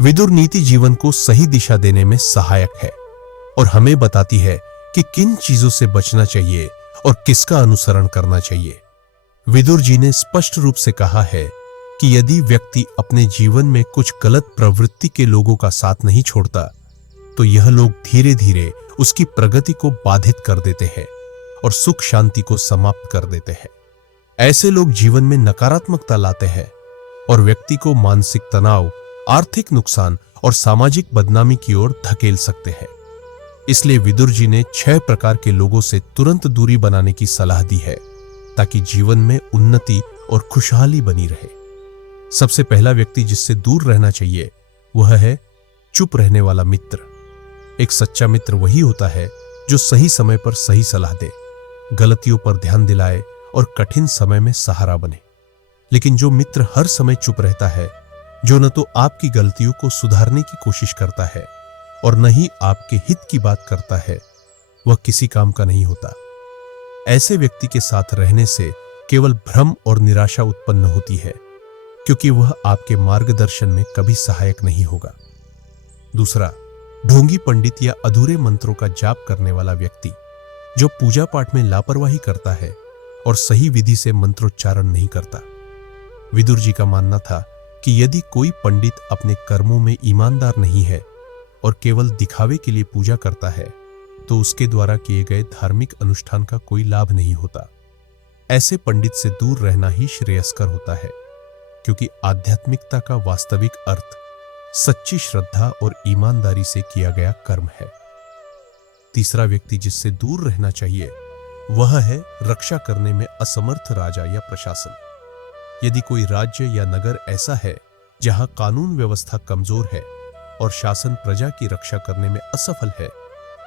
विदुर नीति जीवन को सही दिशा देने में सहायक है और हमें बताती है कि किन चीजों से बचना चाहिए और किसका अनुसरण करना चाहिए। विदुर जी ने स्पष्ट रूप से कहा है कि यदि व्यक्ति अपने जीवन में कुछ गलत प्रवृत्ति के लोगों का साथ नहीं छोड़ता तो यह लोग धीरे धीरे उसकी प्रगति को बाधित कर देते हैं और सुख शांति को समाप्त कर देते हैं। ऐसे लोग जीवन में नकारात्मकता लाते हैं और व्यक्ति को मानसिक तनाव, आर्थिक नुकसान और सामाजिक बदनामी की ओर धकेल सकते हैं। इसलिए विदुर जी ने 6 प्रकार के लोगों से तुरंत दूरी बनाने की सलाह दी है ताकि जीवन में उन्नति और खुशहाली बनी रहे। सबसे पहला व्यक्ति जिससे दूर रहना चाहिए वह है चुप रहने वाला मित्र। एक सच्चा मित्र वही होता है जो सही समय पर सही सलाह दे, गलतियों पर ध्यान दिलाए और कठिन समय में सहारा बने। लेकिन जो मित्र हर समय चुप रहता है, जो न तो आपकी गलतियों को सुधारने की कोशिश करता है और न ही आपके हित की बात करता है, वह किसी काम का नहीं होता। ऐसे व्यक्ति के साथ रहने से केवल भ्रम और निराशा उत्पन्न होती है, क्योंकि वह आपके मार्गदर्शन में कभी सहायक नहीं होगा। दूसरा, ढोंगी पंडित या अधूरे मंत्रों का जाप करने वाला व्यक्ति जो पूजा पाठ में लापरवाही करता है और सही विधि से मंत्रोच्चारण नहीं करता। विदुर जी का मानना था कि यदि कोई पंडित अपने कर्मों में ईमानदार नहीं है और केवल दिखावे के लिए पूजा करता है तो उसके द्वारा किए गए धार्मिक अनुष्ठान का कोई लाभ नहीं होता। ऐसे पंडित से दूर रहना ही श्रेयस्कर होता है, क्योंकि आध्यात्मिकता का वास्तविक अर्थ सच्ची श्रद्धा और ईमानदारी से किया गया कर्म है। तीसरा व्यक्ति जिससे दूर रहना चाहिए वह है रक्षा करने में असमर्थ राजा या प्रशासन। यदि कोई राज्य या नगर ऐसा है जहां कानून व्यवस्था कमजोर है और शासन प्रजा की रक्षा करने में असफल है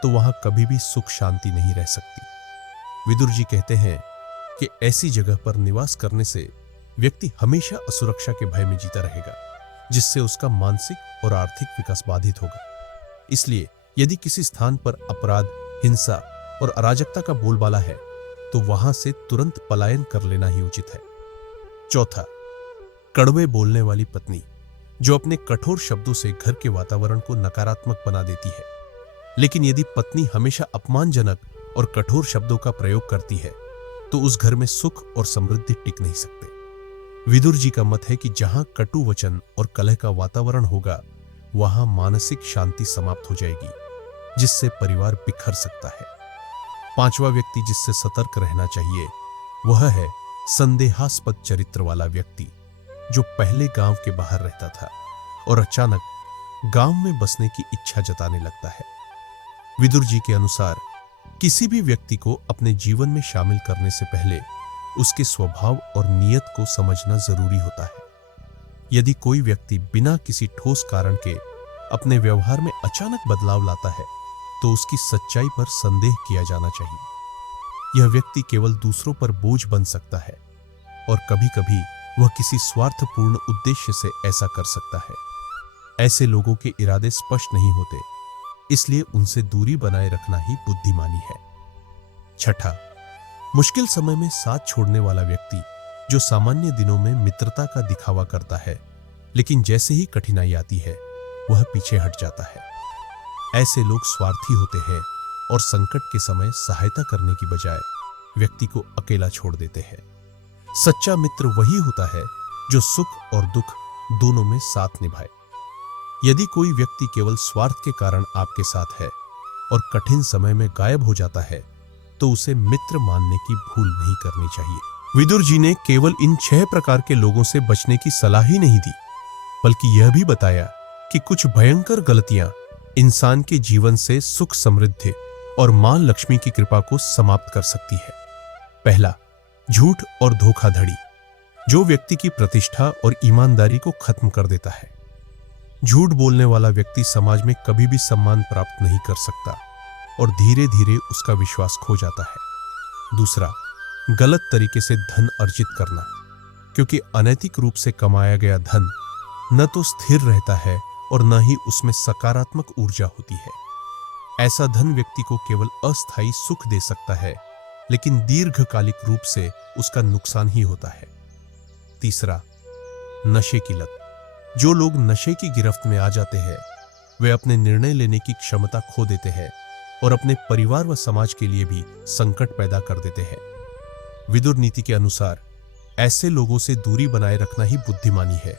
तो वहां कभी भी सुख शांति नहीं रह सकती। विदुर जी कहते हैं कि ऐसी जगह पर निवास करने से व्यक्ति हमेशा असुरक्षा के भय में जीता रहेगा, जिससे उसका मानसिक और आर्थिक विकास बाधित होगा। इसलिए यदि किसी स्थान पर अपराध, हिंसा और अराजकता का बोलबाला है तो वहां से तुरंत पलायन कर लेना ही उचित है। चौथा, कड़वे बोलने वाली पत्नी जो अपने कठोर शब्दों से घर के वातावरण को नकारात्मक बना देती है। लेकिन यदि पत्नी हमेशा अपमानजनक और कठोर शब्दों का प्रयोग करती है तो उस घर में सुख और समृद्धि टिक नहीं सकते। विदुर जी का मत है कि जहां कटु वचन और कलह का वातावरण होगा वहां मानसिक शांति समाप्त हो जाएगी, जिससे परिवार बिखर सकता है। पांचवा व्यक्ति जिससे सतर्क रहना चाहिए वह है संदेहास्पद चरित्र वाला व्यक्ति जो पहले गांव के बाहर रहता था और अचानक गांव में बसने की इच्छा जताने लगता है। विदुर जी के अनुसार किसी भी व्यक्ति को अपने जीवन में शामिल करने से पहले उसके स्वभाव और नियत को समझना जरूरी होता है। यदि कोई व्यक्ति बिना किसी ठोस कारण के अपने व्यवहार में अचानक बदलाव लाता है तो उसकी सच्चाई पर संदेह किया जाना चाहिए। यह व्यक्ति केवल दूसरों पर बोझ बन सकता है और कभी-कभी वह किसी स्वार्थपूर्ण उद्देश्य से ऐसा कर सकता है। ऐसे लोगों के इरादे स्पष्ट नहीं होते, इसलिए उनसे दूरी बनाए रखना ही बुद्धिमानी है। छठा, मुश्किल समय में साथ छोड़ने वाला व्यक्ति जो सामान्य दिनों में मित्रता का दिखावा करता है, लेकिन जैसे ही कठिनाई आती है वह पीछे हट जाता है। ऐसे लोग स्वार्थी होते हैं और संकट के समय सहायता करने की बजाय व्यक्ति को अकेला छोड़ देते हैं। सच्चा मित्र वही होता है जो सुख और दुख दोनों में साथ निभाए। यदि कोई व्यक्ति केवल स्वार्थ के कारण आपके साथ है और कठिन समय में गायब हो जाता है तो उसे मित्र मानने की भूल नहीं करनी चाहिए। विदुर जी ने केवल इन 6 प्रकार के लोगों से बचने की सलाह ही नहीं दी, बल्कि यह भी बताया कि कुछ भयंकर गलतियां इंसान के जीवन से सुख समृद्धि और मां लक्ष्मी की कृपा को समाप्त कर सकती है। पहला, झूठ और धोखाधड़ी जो व्यक्ति की प्रतिष्ठा और ईमानदारी को खत्म कर देता है। झूठ बोलने वाला व्यक्ति समाज में कभी भी सम्मान प्राप्त नहीं कर सकता और धीरे धीरे उसका विश्वास खो जाता है। दूसरा, गलत तरीके से धन अर्जित करना, क्योंकि अनैतिक रूप से कमाया गया धन न तो स्थिर रहता है और न ही उसमें सकारात्मक ऊर्जा होती है। ऐसा धन व्यक्ति को केवल अस्थायी सुख दे सकता है, लेकिन दीर्घकालिक रूप से उसका नुकसान ही होता है। तीसरा, नशे की लत जो लोग नशे की गिरफ्त में आ जाते हैं वे अपने निर्णय लेने की क्षमता खो देते हैं और अपने परिवार व समाज के लिए भी संकट पैदा कर देते हैं। विदुर नीति के अनुसार ऐसे लोगों से दूरी बनाए रखना ही बुद्धिमानी है,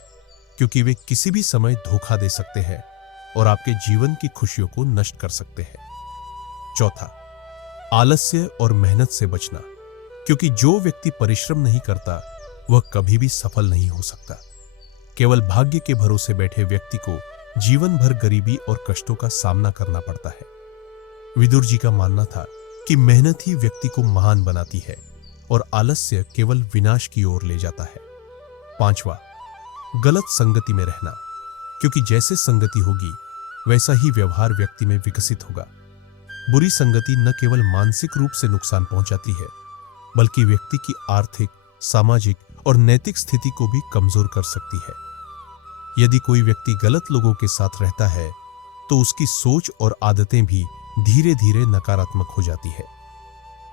क्योंकि वे किसी भी समय धोखा दे सकते हैं और आपके जीवन की खुशियों को नष्ट कर सकते हैं। चौथा, आलस्य और मेहनत से बचना, क्योंकि जो व्यक्ति परिश्रम नहीं करता वह कभी भी सफल नहीं हो सकता। केवल भाग्य के भरोसे बैठे व्यक्ति को जीवन भर गरीबी और कष्टों का सामना करना पड़ता है। विदुर जी का मानना था कि मेहनत ही व्यक्ति को महान बनाती है और आलस्य केवल विनाश की ओर ले जाता है। पांचवा, गलत संगति में रहना, क्योंकि जैसे संगति होगी वैसा ही व्यवहार व्यक्ति में विकसित होगा। बुरी संगति न केवल मानसिक रूप से नुकसान पहुंचाती है बल्कि व्यक्ति की आर्थिक, सामाजिक और नैतिक स्थिति को भी कमजोर कर सकती है। यदि कोई व्यक्ति गलत लोगों के साथ रहता है तो उसकी सोच और आदतें भी धीरे धीरे नकारात्मक हो जाती है।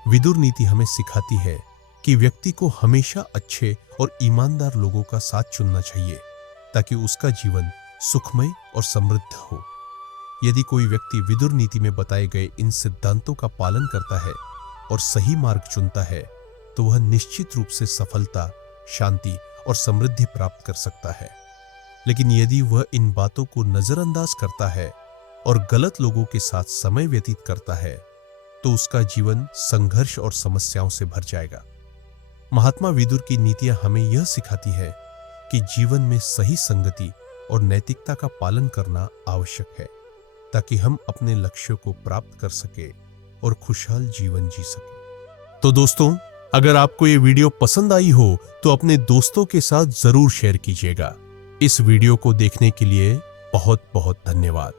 विदुर नीति हमें सिखाती है कि व्यक्ति को हमेशा अच्छे और ईमानदार लोगों का साथ चुनना चाहिए ताकि उसका जीवन सुखमय और समृद्ध हो। यदि कोई व्यक्ति विदुर नीति में बताए गए इन सिद्धांतों का पालन करता है और सही मार्ग चुनता है तो वह निश्चित रूप से सफलता, शांति और समृद्धि प्राप्त कर सकता है। लेकिन यदि वह इन बातों को नजरअंदाज करता है और गलत लोगों के साथ समय व्यतीत करता है तो उसका जीवन संघर्ष और समस्याओं से भर जाएगा। महात्मा विदुर की नीतियां हमें यह सिखाती है कि जीवन में सही संगति और नैतिकता का पालन करना आवश्यक है ताकि हम अपने लक्ष्यों को प्राप्त कर सके और खुशहाल जीवन जी सके। तो दोस्तों, अगर आपको ये वीडियो पसंद आई हो तो अपने दोस्तों के साथ जरूर शेयर कीजिएगा। इस वीडियो को देखने के लिए बहुत बहुत धन्यवाद।